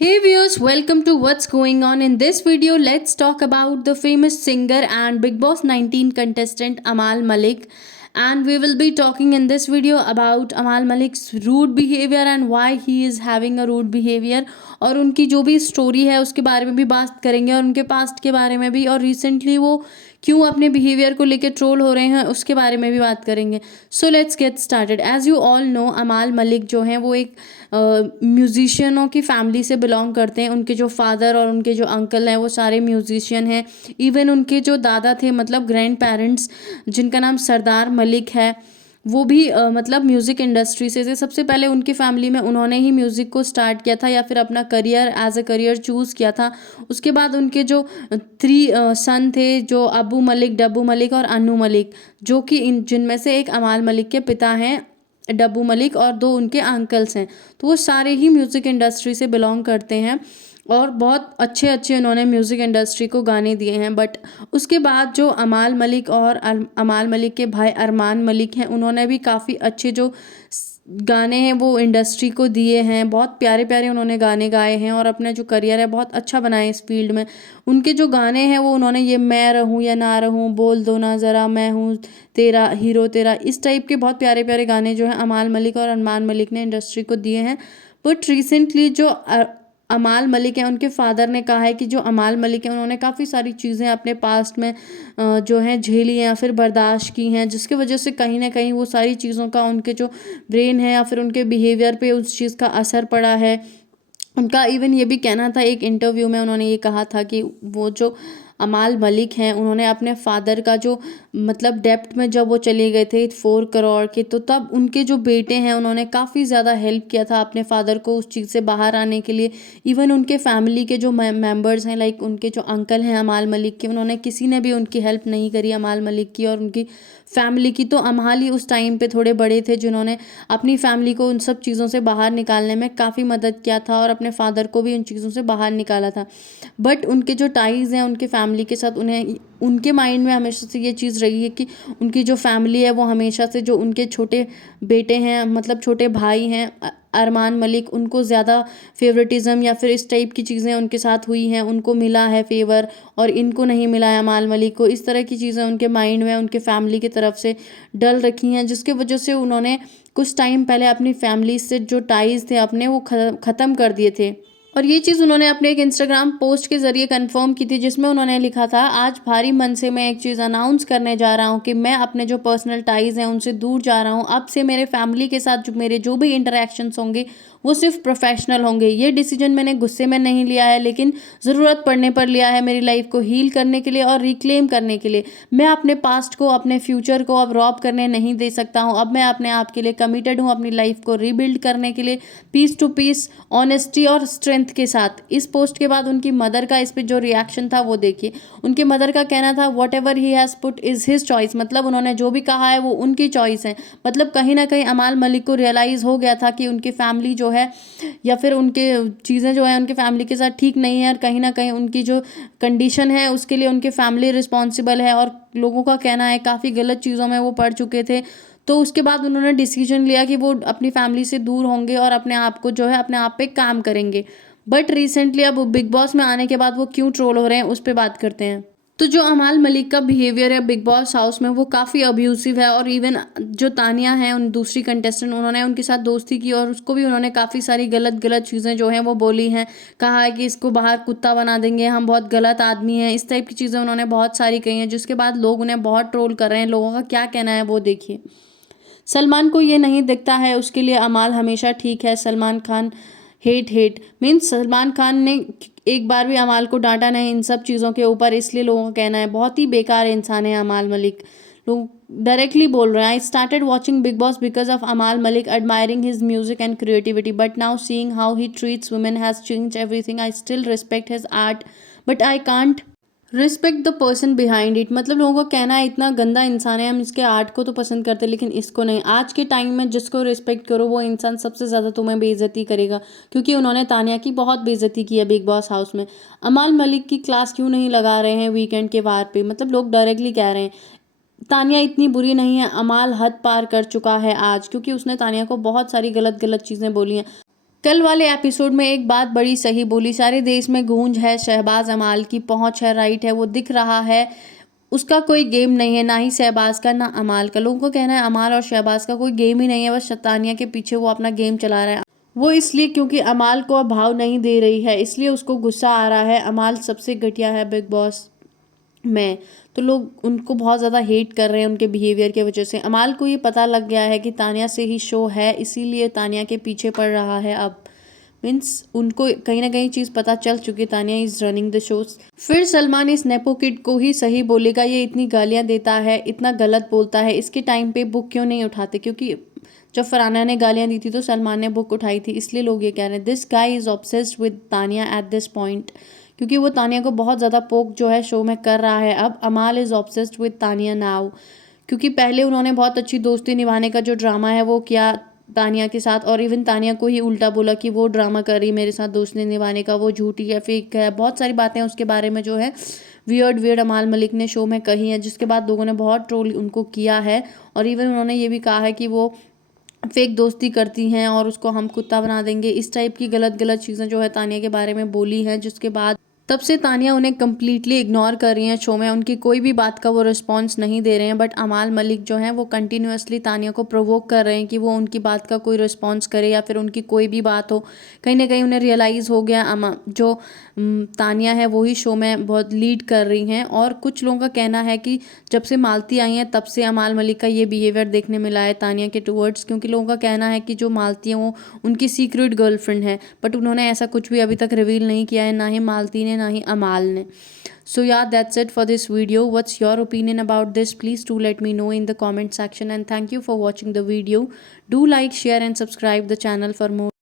Hey viewers, welcome to What's Going On. In this video, let's talk about the famous singer and Big Boss 19 contestant Amal Malik. And we will be talking in this video about Amal Malik's rude behavior and why he is having a rude behavior. और उनकी जो भी story है उसके बारे में भी बात करेंगे और उनके पास्ट के बारे में भी, और रिसेंटली वो क्यों अपने बिहेवियर को लेकर ट्रोल हो रहे हैं उसके बारे में भी बात करेंगे. So let's get started. As you all know, Amaal Mallik जो हैं वो एक म्यूज़िशियनों की फैमिली से बिलोंग करते हैं. उनके जो फादर और उनके जो अंकल हैं वो सारे म्यूज़िशियन हैं. इवन उनके जो दादा थे, मतलब ग्रैंड पेरेंट्स, जिनका नाम सरदार मलिक है, वो भी मतलब म्यूज़िक इंडस्ट्री से थे. सबसे पहले उनकी फैमिली में उन्होंने ही म्यूज़िक को स्टार्ट किया था या फिर अपना career as a career choose किया था. उसके बाद उनके जो थ्री सन थे, जो अबू मलिक, डब्बू मलिक और अनु मलिक, जो कि इन जिनमें से एक अमाल मलिक के पिता हैं डब्बू मलिक और दो उनके अंकल्स हैं. तो वो सारे ही म्यूज़िक इंडस्ट्री से बिलोंग करते हैं और बहुत अच्छे अच्छे उन्होंने म्यूज़िक इंडस्ट्री को गाने दिए हैं. बट उसके बाद जो अमाल मलिक और अमाल मलिक के भाई अरमान मलिक हैं, उन्होंने भी काफ़ी अच्छे जो गाने हैं वो इंडस्ट्री को दिए हैं. बहुत प्यारे प्यारे उन्होंने गाने गाए हैं और अपना जो करियर है बहुत अच्छा बनाया है इस फील्ड में. उनके जो गाने हैं वो उन्होंने ये मैं रहूं या ना रहूं, बोल दो ना ज़रा, मैं हूँ तेरा हीरो तेरा, इस टाइप के बहुत प्यारे प्यारे गाने जो हैं अमाल मलिक और अरमान मलिक ने इंडस्ट्री को दिए हैं. बट रिसेंटली जो अमाल मलिक हैं, उनके फादर ने कहा है कि जो अमाल मलिक हैं उन्होंने काफ़ी सारी चीज़ें अपने पास्ट में जो हैं झेली हैं या फिर बर्दाश्त की हैं, जिसकी वजह से कहीं ना कहीं वो सारी चीज़ों का उनके जो ब्रेन है या फिर उनके बिहेवियर पे उस चीज़ का असर पड़ा है. उनका इवन ये भी कहना था, एक इंटरव्यू में उन्होंने ये कहा था कि वो जो अमाल मलिक हैं उन्होंने अपने फादर का जो मतलब डेप्ट में जब वो चले गए थे 4 करोड़ के, तो तब उनके जो बेटे हैं उन्होंने काफ़ी ज़्यादा हेल्प किया था अपने फादर को उस चीज़ से बाहर आने के लिए. इवन उनके फैमिली के जो मेंबर्स हैं, लाइक उनके जो अंकल हैं अमाल मलिक के, उन्होंने किसी ने भी उनकी हेल्प नहीं करी अमाल मलिक की और उनकी फैमिली की. तो अमाल ही उस टाइम पे थोड़े बड़े थे जिन्होंने अपनी फैमिली को उन सब चीज़ों से बाहर निकालने में काफ़ी मदद किया था और अपने फादर को भी उन चीज़ों से बाहर निकाला था. बट उनके जो टाइज़ हैं उनके फैमिली के साथ, उन्हें उनके माइंड में हमेशा से ये चीज़ रही है कि उनकी जो फैमिली है वो हमेशा से जो उनके छोटे बेटे हैं, मतलब छोटे भाई हैं अरमान मलिक, उनको ज़्यादा फेवरेटिज़म या फिर इस टाइप की चीज़ें उनके साथ हुई हैं, उनको मिला है फेवर और इनको नहीं मिला है अमाल मलिक को. इस तरह की चीज़ें उनके माइंड में उनके फैमिली की तरफ से डल रखी हैं, जिसके वजह से उन्होंने कुछ टाइम पहले अपनी फैमिली से जो टाइज़ थे अपने वो ख़त्म कर दिए थे. और ये चीज़ उन्होंने अपने एक इंस्टाग्राम पोस्ट के ज़रिए कंफर्म की थी, जिसमें उन्होंने लिखा था, आज भारी मन से मैं एक चीज़ अनाउंस करने जा रहा हूँ कि मैं अपने जो पर्सनल टाइज़ हैं उनसे दूर जा रहा हूँ. अब से मेरे फैमिली के साथ जो मेरे जो भी इंटरेक्शंस होंगे वो सिर्फ प्रोफेशनल होंगे. ये डिसीजन मैंने गुस्से में नहीं लिया है, लेकिन ज़रूरत पड़ने पर लिया है, मेरी लाइफ को हील करने के लिए और रिक्लेम करने के लिए. मैं अपने पास्ट को, अपने फ्यूचर को अब रॉब करने नहीं दे सकता हूँ. अब मैं अपने आप के लिए कमिटेड हूँ अपनी लाइफ को रीबिल्ड करने के लिए, पीस टू पीस, ऑनेस्टी और स्ट्रेंथ के साथ. इस पोस्ट के बाद उनकी मदर का इस पर जो रिएक्शन था वो देखिए. उनकी मदर का कहना था, what ever he has put is his choice, मतलब उन्होंने जो भी कहा है वो उनकी चॉइस है. मतलब कहीं ना कहीं अमाल मलिक को रियलाइज़ हो गया था कि उनकी फैमिली जो है या फिर उनके चीज़ें जो है उनके फैमिली के साथ ठीक नहीं है, और कहीं ना कहीं उनकी जो कंडीशन है उसके लिए उनकी फैमिली रिस्पॉन्सिबल है. और लोगों का कहना है काफ़ी गलत चीज़ों में वो पड़ चुके थे. तो उसके बाद उन्होंने डिसीजन लिया कि वो अपनी फैमिली से दूर होंगे और अपने आप को जो है अपने आप पे काम करेंगे. बट रिसेंटली अब बिग बॉस में आने के बाद वो क्यों ट्रोल हो रहे हैं उस पर बात करते हैं. तो जो अमाल मलिक का बिहेवियर है बिग बॉस हाउस में वो काफ़ी अब्यूसिव है. और इवन जो तानिया है, उन दूसरी कंटेस्टेंट, उन्होंने उनके साथ दोस्ती की और उसको भी उन्होंने काफ़ी सारी गलत गलत चीज़ें जो हैं वो बोली हैं. कहा है कि इसको बाहर कुत्ता बना देंगे, हम बहुत गलत आदमी हैं, इस टाइप की चीज़ें उन्होंने बहुत सारी कही हैं, जिसके बाद लोग उन्हें बहुत ट्रोल कर रहे हैं. लोगों का क्या कहना है वो देखिए. सलमान को ये नहीं दिखता है, उसके लिए अमाल हमेशा ठीक है. Salman Khan hate hate means Salman Khan ने एक बार भी अमाल को डांटा नहीं इन सब चीज़ों के ऊपर, इसलिए लोगों का कहना है बहुत ही बेकार इंसान है अमाल मलिक. लोग डायरेक्टली बोल रहे हैं, I started watching Bigg Boss because of Amaal Mallik, admiring his music and creativity, but now seeing how he treats women has changed everything. I still respect his art but I can't respect the person behind it. मतलब लोगों का कहना है इतना गंदा इंसान है, हम इसके आर्ट को तो पसंद करते लेकिन इसको नहीं. आज के टाइम में जिसको रिस्पेक्ट करो वो इंसान सबसे ज़्यादा तुम्हें बेइज्जती करेगा, क्योंकि उन्होंने तानिया की बहुत बेइज्जती की है बिग बॉस हाउस में. अमाल मलिक की क्लास क्यों नहीं लगा रहे हैं वीकेंड के वार पे, मतलब लोग डायरेक्टली कह रहे हैं तानिया इतनी बुरी नहीं है, अमाल हद पार कर चुका है आज, क्योंकि उसने तानिया को बहुत सारी गलत गलत चीज़ें बोली हैं. कल वाले एपिसोड में एक बात बड़ी सही बोली, सारे देश में गूंज है, शहबाज अमाल की पहुंच है, राइट है, वो दिख रहा है, उसका कोई गेम नहीं है, ना ही शहबाज का ना अमाल का। लोगों को कहना है अमाल और शहबाज का कोई गेम ही नहीं है, बस तानिया के पीछे वो अपना गेम चला रहा है। वो इसलिए क्योंकि अमाल को अब भाव नहीं दे रही है, इसलिए उसको गुस्सा आ रहा है। अमाल सबसे घटिया है बिग बॉस में, तो लोग उनको बहुत ज़्यादा हेट कर रहे हैं उनके बिहेवियर की वजह से। अमाल को ये पता लग गया है कि तानिया से ही शो है, इसीलिए तानिया के पीछे पड़ रहा है। अब मीन्स उनको कहीं ना कहीं चीज़ पता चल चुकी, Tania is running the shows. फिर सलमान इस नेपो किड को ही सही बोलेगा, ये इतनी गालियां देता है, इतना गलत बोलता है, इसके टाइम पे बुक क्यों नहीं उठाते? क्योंकि जब फरहाना ने गालियां दी थी तो सलमान ने बुक उठाई थी, इसलिए लोग ये कह रहे हैं this guy is obsessed with Tania at this point, क्योंकि वो तानिया को बहुत ज़्यादा पोक जो है शो में कर रहा है। अब अमाल is obsessed with Tania now, क्योंकि पहले उन्होंने बहुत अच्छी दोस्ती निभाने का जो ड्रामा है वो किया तानिया के साथ, और इवन तानिया को ही उल्टा बोला कि वो ड्रामा कर रही मेरे साथ दोस्ती निभाने का, वो झूठी है, फेक है, बहुत सारी बातें उसके बारे में जो है वियर्ड अमाल मलिक ने शो में कही है, जिसके बाद लोगों ने बहुत ट्रोल उनको किया है। और इवन उन्होंने ये भी कहा है कि वो फेक दोस्ती करती हैं और उसको हम कुत्ता बना देंगे, इस टाइप की गलत गलत चीज़ें जो है तानिया के बारे में बोली हैं, जिसके बाद तब से तानिया उन्हें कम्प्लीटली इग्नोर कर रही हैं शो में, उनकी कोई भी बात का वो रिस्पॉन्स नहीं दे रहे हैं। बट अमाल मलिक जो हैं वो कंटिन्यूअसली तानिया को प्रोवोक कर रहे हैं कि वो उनकी बात का कोई रिस्पॉन्स करे या फिर उनकी कोई भी बात हो। कहीं ना कहीं उन्हें रियलाइज़ हो गया जो तानिया है वही शो में बहुत लीड कर रही हैं। और कुछ लोगों का कहना है कि जब से मालती आई हैं तब से अमाल मलिक का ये बिहेवियर देखने मिला है तानिया के टूवर्ड्स, क्योंकि लोगों का कहना है कि जो मालती है वो उनकी सीक्रेट गर्लफ्रेंड है, बट उन्होंने ऐसा कुछ भी अभी तक रिवील नहीं किया है, ना ही मालती ने ना ही अमाल ने। So yeah, that's it for this video. What's your opinion about this? Please do let me know in the comment section, and thank you for watching the video. Do like, share and subscribe the channel for more.